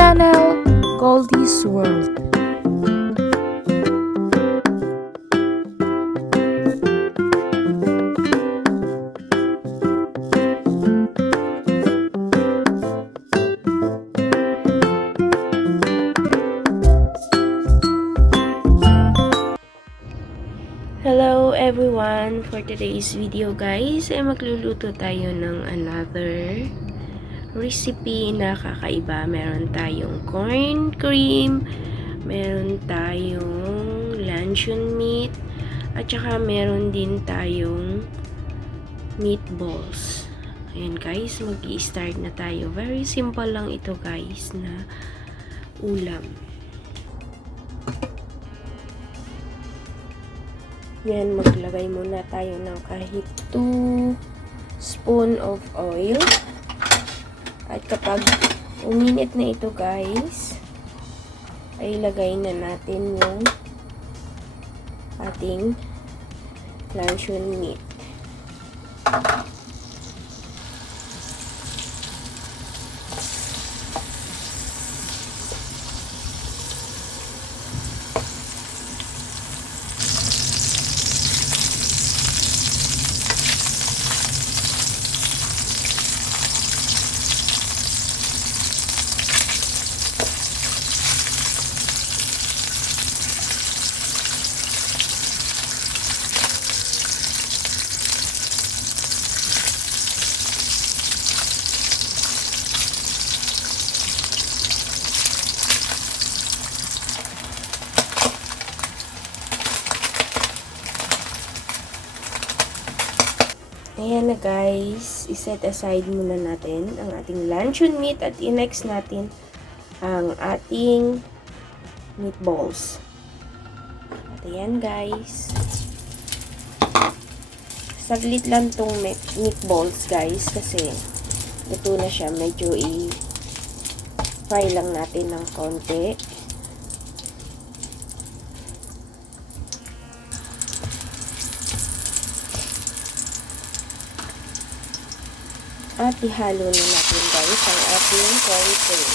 channel, Goldie's World. Hello everyone! For today's video guys, ay magluluto tayo ng another recipe na kakaiba. Meron tayong corn cream, meron tayong luncheon meat, at saka meron din tayong meatballs. Ayan guys, mag-i-start na tayo. Very simple lang ito guys na ulam. Yan, maglagay muna tayo ng kahit 2 spoon of oil. At kapag uminit na ito guys, ay ilagay na natin yung ating luncheon meat. Ayan na guys, iset aside muna natin ang ating luncheon meat at i-next natin ang ating meatballs. At ayan guys, saglit lang tong meatballs guys kasi ito na siya, medyo i-fry lang natin ng konti. At ihalo na natin guys ang ating corn cream.